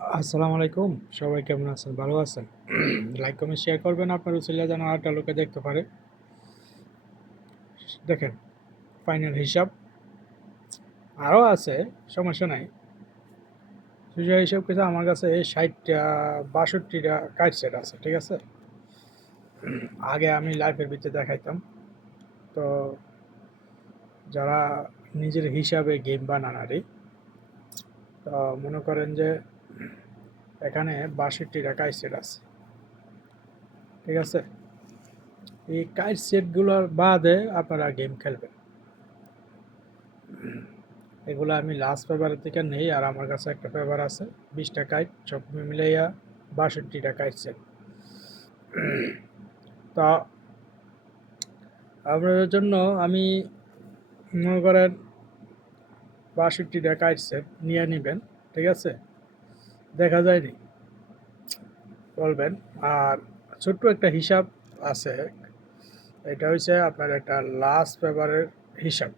আসসালামু আলাইকুম। সবাই কেমন আছেন? ভালো আছেন? লাইক, কমেন্ট, শেয়ার করবেন আপনার উছিলা যেন আরেকটা লোকে দেখতে পারে। দেখেন, ফাইনাল হিসাব আরও আছে, সমস্যা নাই। সুজা হিসাব কিছু আমার কাছে ৬০টা ৬২টা কাইট সেট আছে, ঠিক আছে? আগে আমি লাইফের ভিতরে দেখাইতাম। তো যারা নিজের হিসাবে গেম বানান আরই, তো মনে করেন যে এখানে ৬২টা কাইট সেট আছে, ঠিক আছে? এই কাইট সেটগুলোর বাদে আপনারা গেম খেলবেন। এগুলো আমি লাস্ট পেপারের থেকে নেই, আর আমার কাছে একটা পেপার আছে 20টা কাইট, সব মিলাইয়া ৬২টা কাইট সেট। তা আপনাদের জন্য আমি মনে করেন ৬২টা কাইট সেট নিয়ে নেবেন, ঠিক আছে? দেখা যায়নি বলবেন। আর ছোট্ট একটা হিসাব আছে, এটা হচ্ছে আপনার একটা লাস্ট পেপারের হিসাব।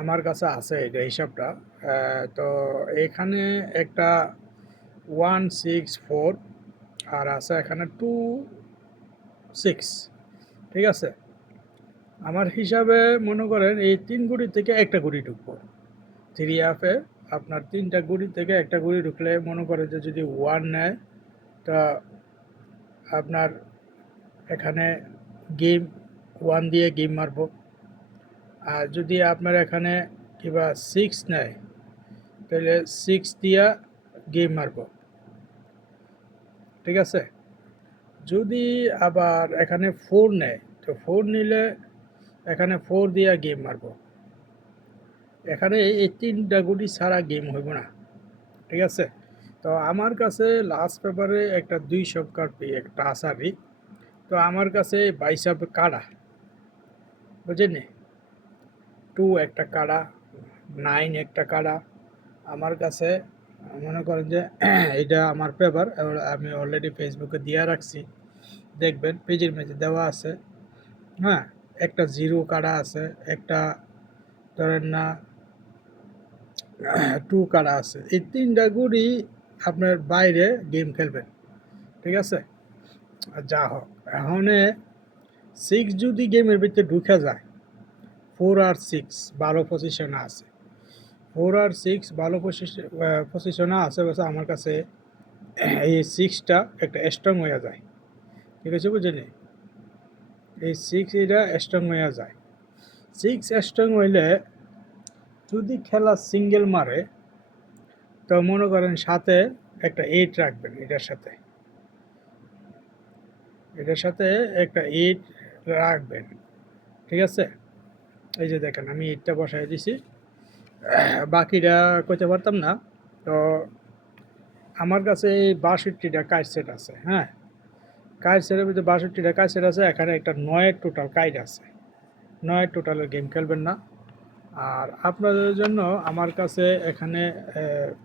আমার কাছে আছে এটা হিসাবটা। তো এখানে একটা 164 আর আছে এখানে 26, ঠিক আছে? আমার হিসাবে মনে করেন এই 3 গুড়ি থেকে একটা গুড়ি ঢুকবো। 3 হাফে আপনার 3টা গুড়ি থেকে একটা গুড়ি ঢুকলে মনে করেন যে যদি 1 নেয়, তা আপনার এখানে গেম 1 দিয়ে গেম মারবো। আর যদি আপনার এখানে কিবা 6 নেয়, তাহলে 6 দিয়া গেম মারবো, ঠিক আছে? যদি আবার এখানে 4 নেয়, তো 4 নিলে এখানে 4 দিয়া গেম মারবো। এখানে এই 3টা গুটি ছাড়া গেম হইব না, ঠিক আছে? তো আমার কাছে লাস্ট পেপারে একটা 2 সংখ্যার একটা আসারি, তো আমার কাছে 22 কাড়া, বুঝেননি? 2 একটা কাড়া, 9 একটা কাড়া আমার কাছে। মনে করেন যে এটা আমার পেপার, আমি অলরেডি ফেসবুকে দিয়ে রাখছি, দেখবেন পেজের মেঝে দেওয়া আছে। হ্যাঁ, একটা 0 কাড়া আছে, একটা ধরেন না 2 কাড়া আছে। এই 3টা গুড়ি আপনার বাইরে গেম খেলবেন, ঠিক আছে? আর যা হোক, এখন 6 যদি গেমের ভিতরে ঢুকে যায়, 4 আর 6 ভালো পজিশনে আছে। 4 আর 6 ভালো পজিশনে আছে, বলছে আমার কাছে এই 6টা একটা স্ট্রং হয়ে যায়, ঠিক আছে? বুঝলি? এই 6 এটা স্ট্রং হয়ে যায়। 6 স্ট্রং হইলে যদি খেলা সিঙ্গেল মারে, তো মনে করেন সাথে একটা 8 রাখবেন, এটার সাথে একটা 8 রাখবেন, ঠিক আছে? এই যে দেখেন আমি 8টা বসাই দিছি, বাকিটা কইতে পারতাম না। তো আমার কাছে এই ৬২টা কাইট সেট আছে। হ্যাঁ, কাইট সেটের ভিতরে ৬২টা কাইট সেট আছে, এখানে একটা 9-এর টোটাল কাইট আছে। 9-এর টোটালের গেম খেলবেন না। আর আপনাদের জন্য আমার কাছে এখানে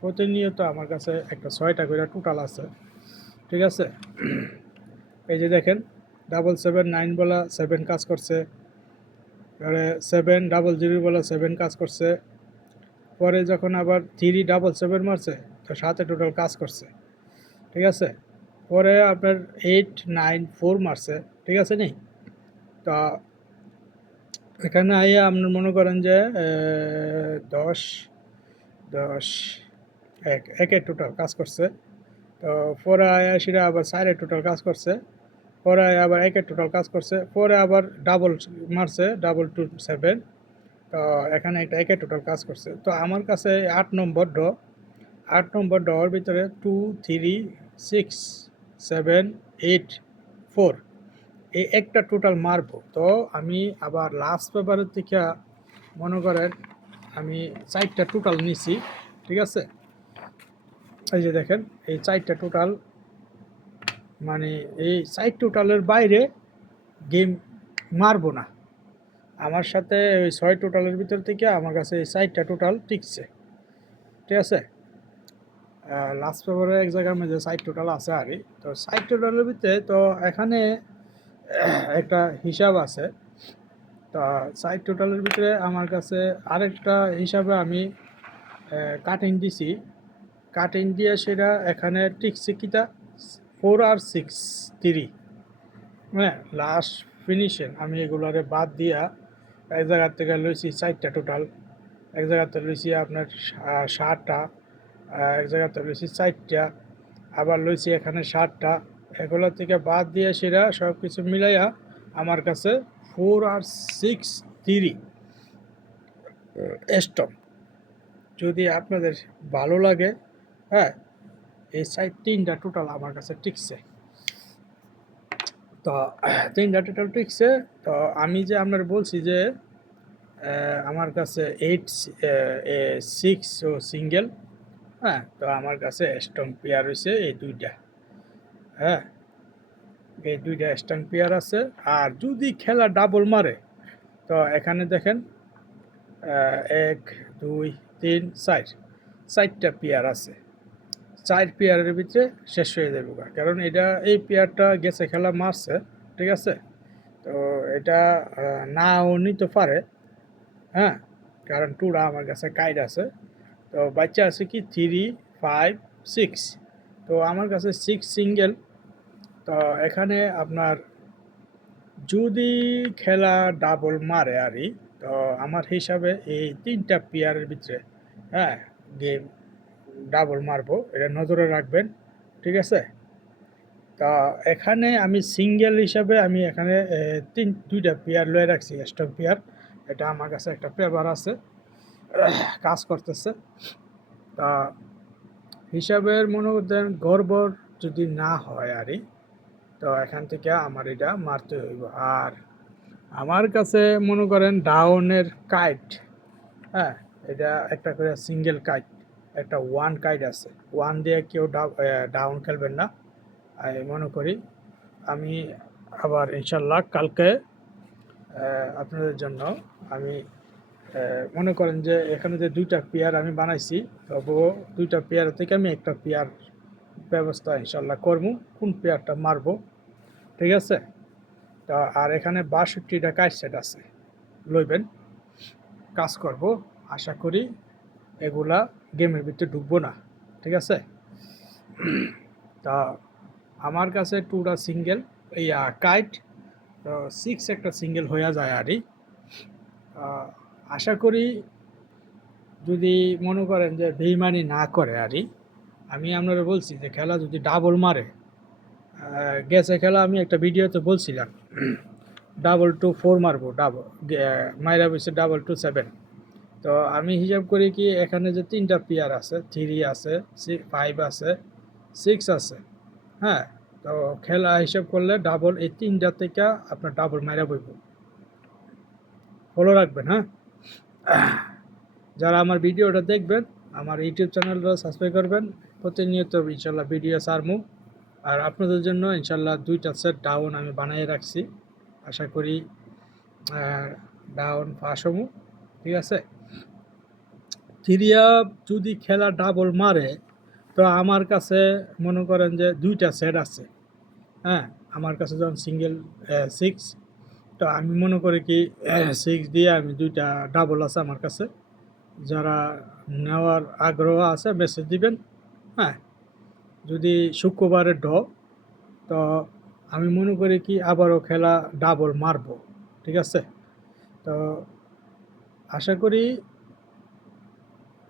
প্রতিনিয়ত আমার কাছে একটা 6টা করে টোটাল আছে, ঠিক আছে? এই যে দেখেন 779 বলা 7 কাজ করছে, পরে 700 বলা 7 কাজ করছে, পরে যখন আবার 377 মারছে, তো 7-এ টোটাল কাজ করছে, ঠিক আছে? পরে আপনার 894 মারছে, ঠিক আছে নি? তা এখানে আইয়া আপনার মনে করেন যে 10 10 একের টোটাল কাজ করছে। তো পরে আয়া সেটা আবার 4-এর টোটাল কাজ করছে, পরে আবার 1-এর টোটাল কাজ করছে, পরে আবার ডাবল মারছে, 227। তো এখানে একটা 1-এর টোটাল কাজ করছে। তো আমার কাছে 8 নম্বর ডর ভিতরে 2 3 6 7 8 4 এই একটা টোটাল মারবো। তো আমি আবার লাস্ট পেপারের থেকে মনে করেন আমি 4টা টোটাল নিছি, ঠিক আছে? এই যে দেখেন এই 4টা টোটাল, মানে এই 4 টোটালের বাইরে গেম মারবো না। আমার সাথে ওই 6 টোটালের ভিতর থেকে আমার কাছে এই 4টা টোটাল টিকছে, ঠিক আছে? লাস্ট পেপারে এক জায়গার মধ্যে 4 টোটাল আছে আরই। তো 4 টোটালের ভিতরে তো এখানে একটা হিসাব আছে। তা 4 টোটালের ভিতরে আমার কাছে আরেকটা হিসাবে আমি কাটিং দিছি, কাটিং দিয়ে সেটা এখানে টিকছে কিটা 4 আর 6 3, হ্যাঁ লাস্ট ফিনিশিং আমি এগুলারে বাদ দিয়া এক জায়গার থেকে লইছি 4টা টোটাল, এক জায়গাতে লইছি আপনার 7টা, এক জায়গাতে লইছি 4টা, আবার লইছি এখানে 7টা, এগুলো থেকে বাদ দিয়ে সেটা সব কিছু মিলাইয়া আমার কাছে 4 আর 6 3 স্টক। যদি আপনাদের ভালো লাগে, হ্যাঁ এই সাইড 3টা টোটাল আমার কাছে টিকছে। তো 3টা টোটাল টিকছে। তো আমি যে আপনার বলছি যে আমার কাছে 6 ও সিঙ্গেল, হ্যাঁ তো আমার কাছে স্ট্রং পেয়ার হয়েছে এই 2টা, হ্যাঁ এই 2টা স্ট্রং পেয়ার আছে। আর যদি খেলা ডাবল মারে তো এখানে দেখেন 1 2 3 4, 4টা পেয়ার আছে। 4 পেয়ারের ভিতরে শেষ হয়ে যাবে, কারণ এটা এই পেয়ারটা গেছে খেলা মারছে, ঠিক আছে। তো এটা নাও নিতে পারে, হ্যাঁ কারণ 2টা আমার কাছে কাইড আছে। তো বাচ্চা আছে কি 3 5 6, তো আমার কাছে 6 সিঙ্গেল। তো এখানে আপনার যদি খেলা ডাবল মারে আরই, তো আমার হিসাবে এই 3টা পেয়ারের ভিতরে, হ্যাঁ গেম ডাবল মারবো, এটা নজরে রাখবেন, ঠিক আছে। তা এখানে আমি সিঙ্গেল হিসাবে আমি এখানে 2টা পেয়ার লয়ে রাখছি স্টক পেয়ার। এটা আমার কাছে একটা পেপার আছে, কাজ করতেছে। তা হিসাবের মনে করতেন গড়বড় যদি না হয় আরই, তো এখান থেকে আমার এটা মারতে হইব। আর আমার কাছে মনে করেন ডাউনের কাইট, হ্যাঁ এটা একটা করে সিঙ্গেল কাইট, একটা 1 কাইট আছে, 1 দিয়ে কেউ ডাউন খেলবেন না আমি মনে করি। আমি আবার ইনশাল্লাহ কালকে আপনাদের জন্য আমি মনে করেন যে এখানে যে 2টা পেয়ার আমি বানাইছি, তবুও 2টা পেয়ার থেকে আমি একটা পেয়ার ব্যবস্থা ইনশাল্লাহ করবো, কোন পেয়ারটা মারবো, ঠিক আছে। তা আর এখানে 62টা কাজ সেট আছে, লইবেন, কাজ করব। আশা করি এগুলা গেমের ভিতরে ঢুকবো না, ঠিক আছে। তা আমার কাছে 2টা সিঙ্গেল এই কাইট, তো 6 একটা সিঙ্গেল হয়ে যায় আরই। আশা করি যদি মনে করেন যে বেইমানি না করে আরই, আমি আপনারা বলছি যে খেলা যদি ডাবল মারে, গেছে খেলা আমি একটা ভিডিওতে বলছিলাম 2-4 মারবো, ডাবল মাইরা বসে 2-7। তো আমি হিসাব করি কি এখানে যে 3টা পেয়ার আছে, 3 আছে 5 আছে 6 আছে, হ্যাঁ তো খেলা হিসাব করলে ডাবল এই 3টা থেকে আপনার ডাবল মাইরা বইব। ফলো রাখবেন, হ্যাঁ যারা আমার ভিডিওটা দেখবেন আমার ইউটিউব চ্যানেলটা সাবস্ক্রাইব করবেন, প্রতিনিয়ত ইনশাল্লাহ ভিডিও ছাড়মু। আর আপনাদের জন্য ইনশাল্লাহ 2টা সেট ডাউন আমি বানিয়ে রাখছি, আশা করি ডাউন পাস হবো, ঠিক আছে। থ্রিয়া যদি খেলা ডাবল মারে তো আমার কাছে মনে করেন যে 2টা সেট আছে, হ্যাঁ আমার কাছে যখন সিঙ্গেল 6, তো আমি মনে করি কি 6 দিয়ে আমি 2টা ডাবল আছে আমার কাছে, যারা নেওয়ার আগ্রহ আছে মেসেজ দিবেন, হ্যাঁ যদি শুক্রবারের তো আমি মনে করি কি আবারও খেলা ডাবল মারবো, ঠিক আছে। তো আশা করি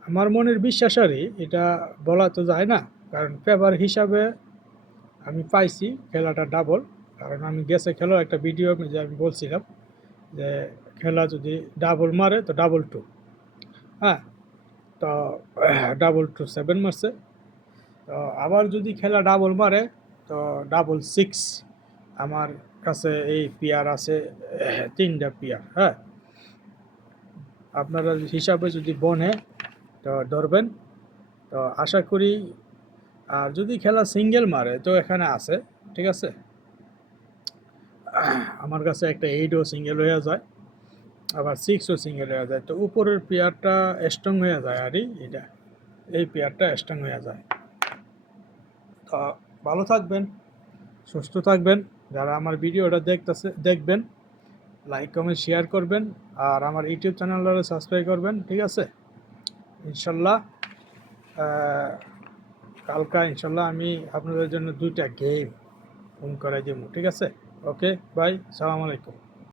আমার মনের বিশ্বাস আরই, এটা বলা তো যায় না, কারণ পেপার হিসাবে আমি পাইছি খেলাটা ডাবল। কারণ আমি গেছে খেলো একটা ভিডিও যে আমি বলছিলাম যে খেলা যদি ডাবল মারে তো 2, হ্যাঁ তো 2-7 মারছে। তো আবার যদি খেলা ডাবল মারে তো 6, আমার কাছে এই পেয়ার আছে 3টা পেয়ার, হ্যাঁ আপনারা হিসাবে যদি বনে তো ধরবেন। তো আশা করি আর যদি খেলা সিঙ্গেল মারে তো এখানে আছে, ঠিক আছে। আমার কাছে একটা 8ও সিঙ্গেল হয়ে যায়, আবার 6ও সিঙ্গেল হয়ে যায়। তো উপরের পেয়ারটা স্ট্রং হয়ে যায় আরই, এটা এই পেয়ারটা স্ট্রং হয়ে যায়। তো ভালো থাকবেন, সুস্থ থাকবেন। যারা আমার ভিডিওটা দেখবেন লাইক কমেন্ট শেয়ার করবেন, আর আমার ইউটিউব চ্যানেলটা সাবস্ক্রাইব করবেন, ঠিক আছে। ইনশাল্লাহ কালকা ইনশাল্লাহ আমি আপনাদের জন্য 2টা গেম ফোন করাই দেবো, ঠিক আছে? ওকে, বাই, সালাম আলাইকুম।